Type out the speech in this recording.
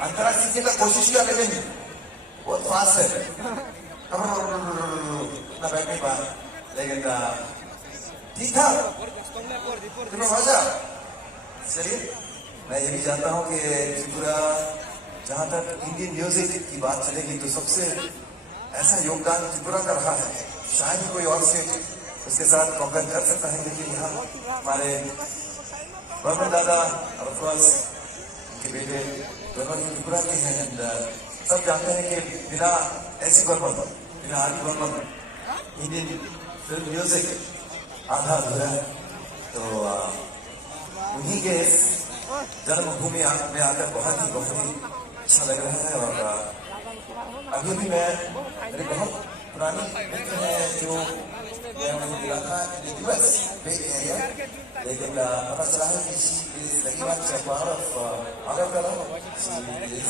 अंतरा सीखने का कोशिश किया लेकिन बहुत फास्ट है ना बैठने पा लेकिन ठीक था तुम्हें मजा। चलिए मैं ये भी जानता हूँ कि त्रिपुरा जहाँ तक इंडियन म्यूजिक की बात चलेगी तो सबसे ऐसा योगदान त्रिपुरा का रहा है, शायद कोई और स्टेट उसके साथ कंपेयर कर सकता है, लेकिन यहाँ हमारे बर्मन दादा और ऑफकोर्स उनके बेटे दोनों ही त्रिपुरा के हैं। सब जानते हैं कि बिना ऐसी बर्मन बिना आदि बर्मन इंडियन फिल्म म्यूजिक आधा अधूरा है। तो उन्हीं के जन्मभूमि में आकर बहुत ही अच्छा लग रहा है। और अभी भी मेरे बहुत पुरानी मित्र हैं जो मैं उन्हें मिला था यूएस बे एरिया, लेकिन पता चला है कि she is very much a part of Agartala. She is